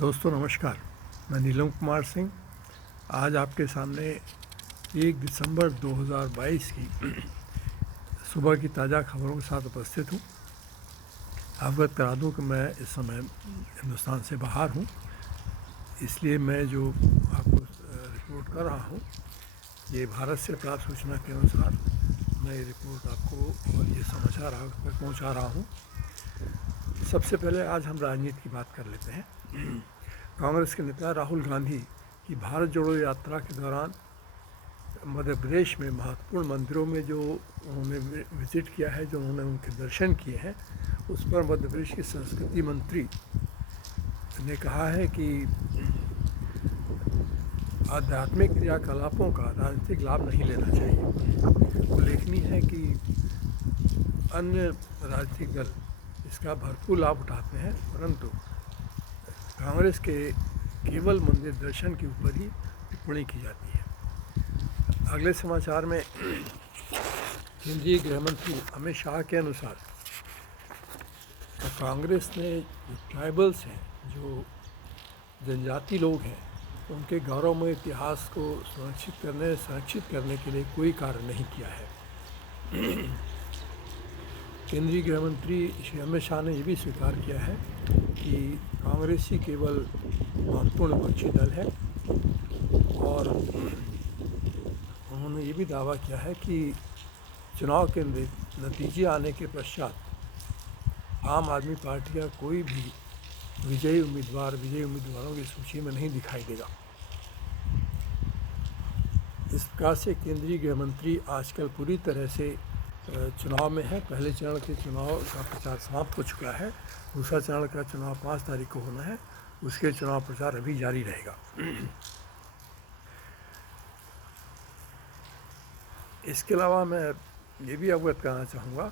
दोस्तों नमस्कार। मैं नीलम कुमार सिंह आज आपके सामने 1 दिसंबर 2022 की सुबह की ताज़ा खबरों के साथ उपस्थित हूँ। अवगत करा दूँ कि मैं इस समय हिंदुस्तान से बाहर हूँ, इसलिए मैं जो आपको रिपोर्ट कर रहा हूँ ये भारत से प्राप्त सूचना के अनुसार मैं ये रिपोर्ट आपको और ये समाचार आप तक पहुँचा रहा हूँ। सबसे पहले आज हम राजनीति की बात कर लेते हैं। कांग्रेस के नेता राहुल गांधी की भारत जोड़ो यात्रा के दौरान मध्य प्रदेश में महत्वपूर्ण मंदिरों में जो उन्होंने विजिट किया है, जो उन्होंने उनके दर्शन किए हैं, उस पर मध्य प्रदेश की संस्कृति मंत्री ने कहा है कि आध्यात्मिक क्रियाकलापों का राजनीतिक लाभ नहीं लेना चाहिए। उल्लेखनीय है कि अन्य राजनीतिक दल इसका भरपूर लाभ उठाते हैं, परंतु कांग्रेस के केवल मंदिर दर्शन के ऊपर ही टिप्पणी की जाती है। अगले समाचार में केंद्रीय गृह मंत्री अमित शाह के अनुसार कांग्रेस ने जो ट्राइबल्स हैं, जो जनजाति लोग हैं, उनके गौरवमय इतिहास को संरक्षित करने के लिए कोई कार्य नहीं किया है। केंद्रीय गृह मंत्री श्री अमित शाह ने यह भी स्वीकार किया है कि कांग्रेस ही केवल महत्वपूर्ण विपक्षी दल है, और उन्होंने ये भी दावा किया है कि चुनाव के नतीजे आने के पश्चात आम आदमी पार्टी का कोई भी विजयी उम्मीदवारों की सूची में नहीं दिखाई देगा। इस प्रकार से केंद्रीय गृह मंत्री आजकल पूरी तरह से चुनाव में है। पहले चरण के चुनाव का प्रचार समाप्त हो चुका है, दूसरा चरण का चुनाव 5 तारीख को होना है, उसके चुनाव प्रचार अभी जारी रहेगा। इसके अलावा मैं ये भी अवगत करना चाहूँगा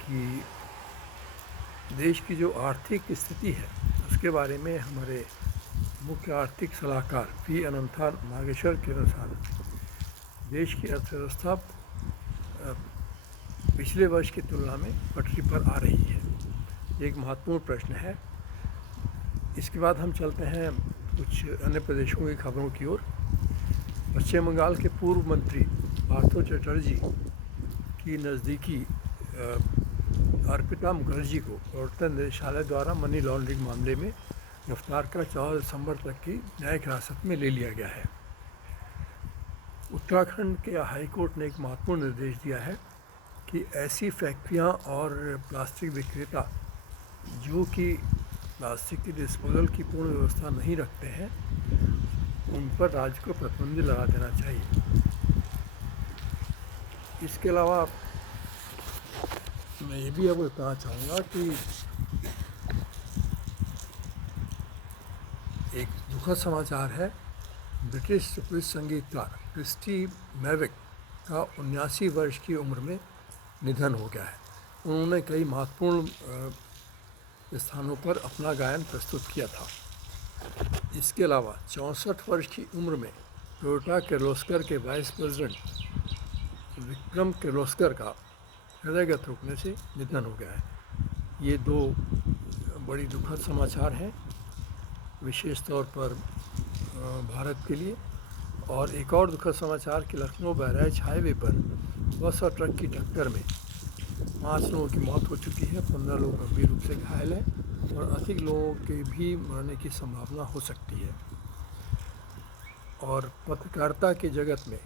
कि देश की जो आर्थिक स्थिति है उसके बारे में हमारे मुख्य आर्थिक सलाहकार पी अनंता नागेश्वर के अनुसार देश की अर्थव्यवस्था पिछले वर्ष की तुलना में पटरी पर आ रही है। एक महत्वपूर्ण प्रश्न है। इसके बाद हम चलते हैं कुछ अन्य प्रदेशों की खबरों की ओर। पश्चिम बंगाल के पूर्व मंत्री पार्थो चटर्जी की नज़दीकी अर्पिता मुखर्जी को प्रवर्तन निदेशालय द्वारा मनी लॉन्ड्रिंग मामले में गिरफ्तार कर 14 दिसंबर तक की न्यायिक हिरासत में ले लिया गया है। उत्तराखंड के हाईकोर्ट ने एक महत्वपूर्ण निर्देश दिया है कि ऐसी फैक्ट्रियां और प्लास्टिक विक्रेता जो कि प्लास्टिक की डिस्पोजल की पूर्ण व्यवस्था नहीं रखते हैं, उन पर राज्य को प्रतिबंध लगा देना चाहिए। इसके अलावा मैं ये भी अब बताना चाहूँगा कि एक दुखद समाचार है। ब्रिटिश सुप्रसिद्ध संगीतकार क्रिस्टी मैविक का 79 वर्ष की उम्र में निधन हो गया है। उन्होंने कई महत्वपूर्ण स्थानों पर अपना गायन प्रस्तुत किया था। इसके अलावा 64 वर्ष की उम्र में टोयोटा किर्लोस्कर के वाइस प्रेसिडेंट विक्रम किर्लोस्कर का हृदयगत रुकने से निधन हो गया है। ये दो बड़ी दुखद समाचार हैं, विशेष तौर पर भारत के लिए। और एक और दुखद समाचार कि लखनऊ बहराइच हाईवे पर बस और ट्रक की टक्कर में 5 लोगों की मौत हो चुकी है, 15 लोग गंभीर रूप से घायल हैं और अधिक लोगों के भी मरने की संभावना हो सकती है। और पत्रकारिता के जगत में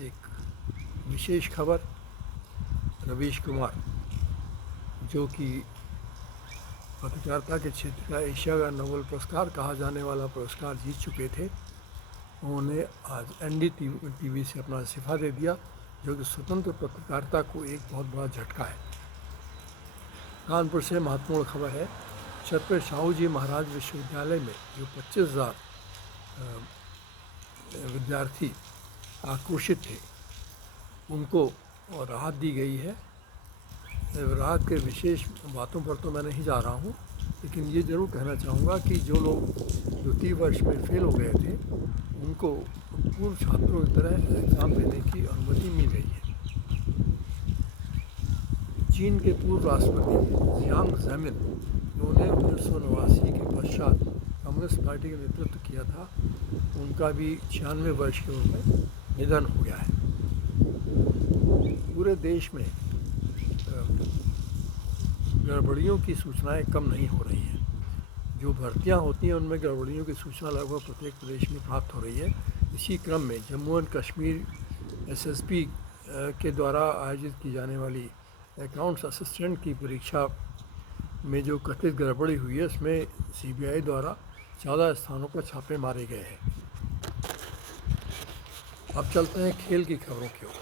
एक विशेष खबर, रवीश कुमार जो कि पत्रकारिता के क्षेत्र का एशिया का नोबेल पुरस्कार कहा जाने वाला पुरस्कार जीत चुके थे, उन्होंने आज NDTV से अपना इस्तीफा दे दिया, जो कि स्वतंत्र पत्रकारिता को एक बहुत बड़ा झटका है। कानपुर से महत्वपूर्ण खबर है। छत्रपति शाहू जी महाराज विश्वविद्यालय में जो 25,000 विद्यार्थी आक्रोशित थे, उनको राहत दी गई है। राहत के विशेष बातों पर तो मैं नहीं जा रहा हूँ, लेकिन ये ज़रूर कहना चाहूँगा कि जो लोग द्वितीय वर्ष में फेल हो गए थे, उनको पूर्व छात्रों की तरह एग्ज़ाम देने की अनुमति मिल गई है। चीन के पूर्व राष्ट्रपति जियांग ज़ेमिन, उन्होंने 1989 के पश्चात कम्युनिस्ट पार्टी का नेतृत्व किया था, उनका भी 96 वर्ष की उम्र में निधन हो गया है। पूरे देश में गड़बड़ियों की सूचनाएं कम नहीं हो रही हैं। जो भर्तियां होती हैं उनमें गड़बड़ियों की सूचना लगभग प्रत्येक प्रदेश में प्राप्त हो रही है। इसी क्रम में जम्मू एंड कश्मीर एसएसपी के द्वारा आयोजित की जाने वाली अकाउंट्स असिस्टेंट की परीक्षा में जो कथित गड़बड़ी हुई है, उसमें सीबीआई द्वारा 14 स्थानों पर छापे मारे गए हैं। अब चलते हैं खेल की खबरों की ओर।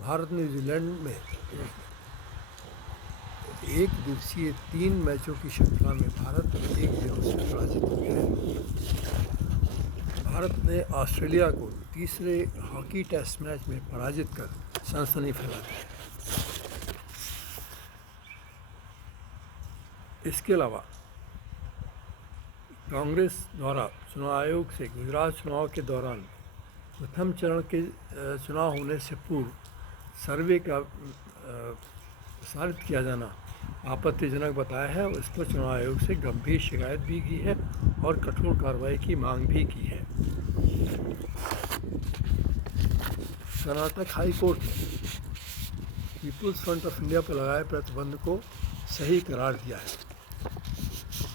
भारत न्यूजीलैंड में एक दिवसीय 3 मैचों की श्रृंखला में भारत 1-0 से पराजित हो गया है। भारत ने ऑस्ट्रेलिया को तीसरे हॉकी टेस्ट मैच में पराजित कर सनसनी फैला दी है। इसके अलावा कांग्रेस द्वारा चुनाव आयोग से गुजरात चुनाव के दौरान प्रथम चरण के चुनाव होने से पूर्व सर्वे का प्रसारित किया जाना आपत्तिजनक बताया है और इस पर चुनाव आयोग से गंभीर शिकायत भी की है और कठोर कार्रवाई की मांग भी की है। कर्नाटक हाई कोर्ट ने पीपुल्स फ्रंट ऑफ इंडिया पर लगाए प्रतिबंध को सही करार दिया है।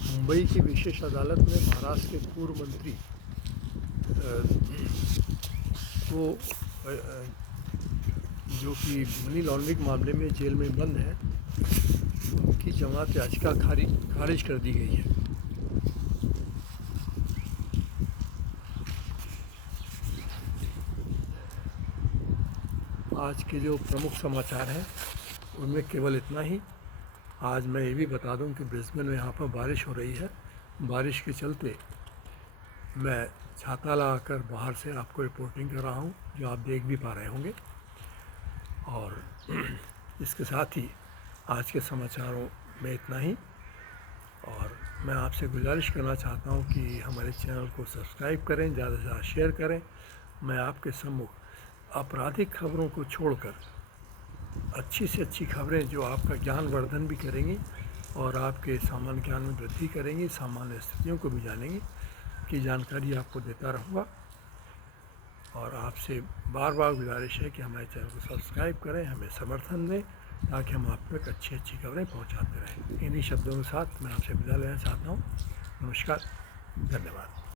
मुंबई की विशेष अदालत ने महाराष्ट्र के पूर्व मंत्री को जो कि मनी लॉन्ड्रिंग मामले में जेल में बंद है, उनकी जमानत याचिका खारिज कर दी गई है। आज के जो प्रमुख समाचार हैं उनमें केवल इतना ही। आज मैं ये भी बता दूं कि ब्रिस्बेन में यहाँ पर बारिश हो रही है। बारिश के चलते मैं छाता लगाकर बाहर से आपको रिपोर्टिंग कर रहा हूँ, जो आप देख भी पा रहे होंगे। और इसके साथ ही आज के समाचारों में इतना ही। और मैं आपसे गुजारिश करना चाहता हूँ कि हमारे चैनल को सब्सक्राइब करें, ज़्यादा से ज़्यादा शेयर करें। मैं आपके सम्मुख आपराधिक खबरों को छोड़कर अच्छी से अच्छी खबरें जो आपका ज्ञान वर्धन भी करेंगी और आपके सामान्य ज्ञान में वृद्धि करेंगी, सामान्य स्थितियों को भी जानेंगी, की जानकारी आपको देता रहूँगा। और आपसे बार बार गुजारिश है कि हमारे चैनल को सब्सक्राइब करें, हमें समर्थन दें, ताकि हम आप तक अच्छी अच्छी खबरें पहुंचाते रहें। इन्हीं शब्दों के साथ मैं आपसे विदा लेना चाहता हूं। नमस्कार, धन्यवाद।